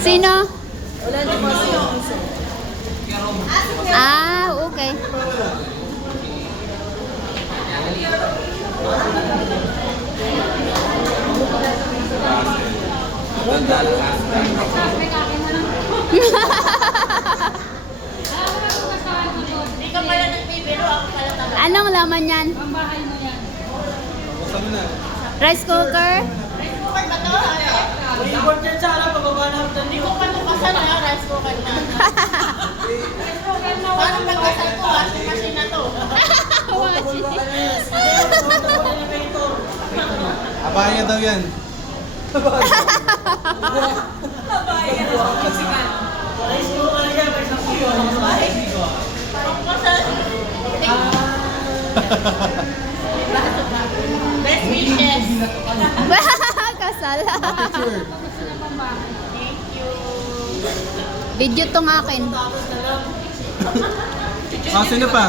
Sino? Wala na po siya. Ah, okay. Hindi ka pala nagbibiro, ako pala talaga. Anong laman yan? Rice cooker? Rice cooker ba to? Import yan sa harap, pababa na harap. Hindi ko pa nukasal na rice cooker na. Parang pagkasal ko, washing machine na to. Abahan niya daw yan. Rice cooker yan, may isang kilo. Pagkasal. Best wishes. Kasal. Picture. Thank you. Video tong akin. Ah, sino pa?